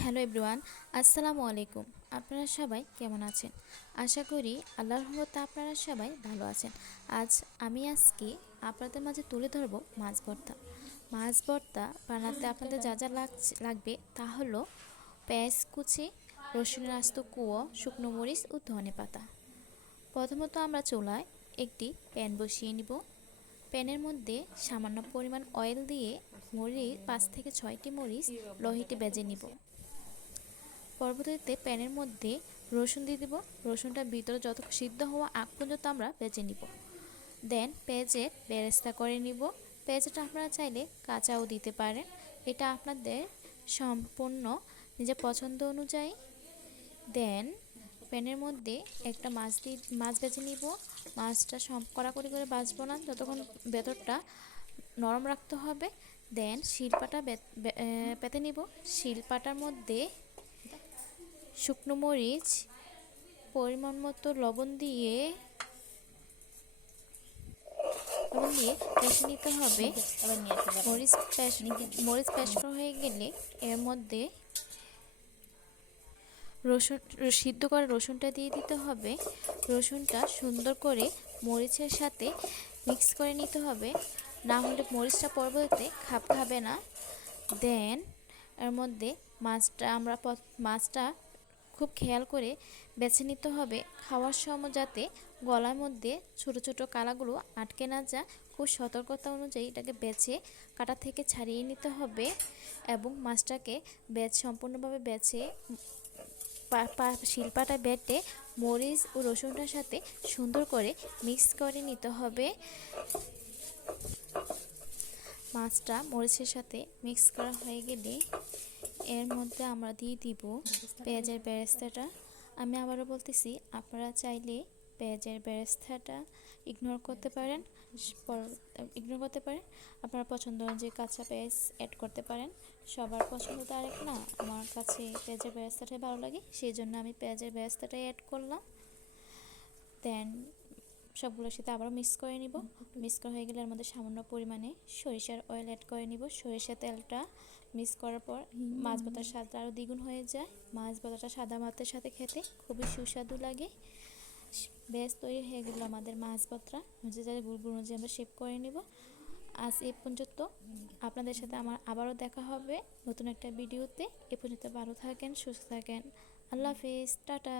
Hello everyone, আসসালামু আলাইকুম। আপনারা সবাই কেমন আছেন? আশা করি আল্লাহর রহমতে আপনারা সবাই ভালো আছেন। আজকে আপনাদের মাঝে তুলে ধরবো মাছ ভর্তা। মাছ ভর্তা বানাতে আপনাদের যা যা লাগবে তা হলো পেঁয়াজ কুচি, রসুনের আস্ত কুয়ো, শুকনো মরিচ ও ধনেপাতা। প্রথমত আমরা চুলায় একটি প্যান বসিয়ে নিব। প্যানের মধ্যে সামান্য পরিমাণ অয়েল দিয়ে 5 থেকে 6টি মরিচ লোহিতে ভেজে নিব। পরবর্তীতে প্যানের মধ্যে রসুন দিয়ে দিব। রসুনটা ভিতরে যত সিদ্ধ হওয়া আগ পর্যন্ত আমরা ভেজে নিব। দেন পেঁয়াজের বেরেস্তা করে নিব। পেঁয়াজটা আপনারা চাইলে কাঁচাও দিতে পারেন, এটা আপনাদের সম্পূর্ণ নিজের পছন্দ অনুযায়ী। দেন প্যানের মধ্যে একটা মাছ ভেজে নিব। মাছটা কড়াকড়ি করে ভাজবো না, যতক্ষণ ভেতরটা নরম রাখতে হবে। দেন শিলপাটা পেতে নিব। শিলপাটার মধ্যে শুকনো মরিচ, পরিমাণ মতো লবণ দিয়ে কষে নিতে হবে। মরিচ পেস্ট হয়ে গেলে এর মধ্যে রসুন সিদ্ধ করা রসুনটা দিয়ে দিতে হবে। রসুনটা সুন্দর করে মরিচের সাথে মিক্স করে নিতে হবে, না হলে মরিচটা পরবর্তীতে খাবে না। দেন এর মধ্যে মাছটা খুব খেয়াল করে বেছে নিতে হবে, খাওয়ার সময় যাতে গলার মধ্যে ছোট ছোট কালাগুলো আটকে না যায়। খুব সতর্কতা অনুযায়ী এটাকে বেছে কাটা থেকে ছাড়িয়ে নিতে হবে এবং মাছটাকে সম্পূর্ণভাবে বেছে শিলপাটা বেটে মরিচ ও রসুনটার সাথে সুন্দর করে মিক্স করে নিতে হবে। মাছটা মরিচের সাথে মিক্স করা হয়ে গেলে এর মধ্যে আমরা দিয়ে দিব পেঁয়াজের বেরেস্তাটা। আমি আবারও বলতেছি, আপনারা চাইলে পেঁয়াজের বেরেস্তাটা ইগনোর করতে পারেন। আপনারা পছন্দ অনুযায়ী কাঁচা পেঁয়াজ অ্যাড করতে পারেন। সবার পছন্দ তো আরেক না, আমার কাছে পেঁয়াজের বেরেস্তাটাই ভালো লাগে, সেই জন্য আমি পেঁয়াজের বেরেস্তাটাই অ্যাড করলাম। দেন সবগুলোর সাথে আবারও মিক্স করে নিব। মিক্স করা হয়ে গেলে এর মধ্যে সামান্য পরিমাণে সরিষার অয়েল অ্যাড করে নিব। সরিষা তেলটা মিক্স করার পর মাছ ভাতার স্বাদটা আরও দ্বিগুণ হয়ে যায়। মাছ ভাতাটা সাদা ভাতের সাথে খেতে খুবই সুস্বাদু লাগে। বেশ তৈরি হয়ে গেল আমাদের মাছ ভর্তা। গুড় অনুযায়ী আমরা শেপ করে নিব। আজ এই পর্যন্ত। আপনাদের সাথে আমার আবারও দেখা হবে নতুন একটা ভিডিওতে। এ পর্যন্ত ভালো থাকেন, সুস্থ থাকেন। আল্লাহ হাফিজ, টাটা।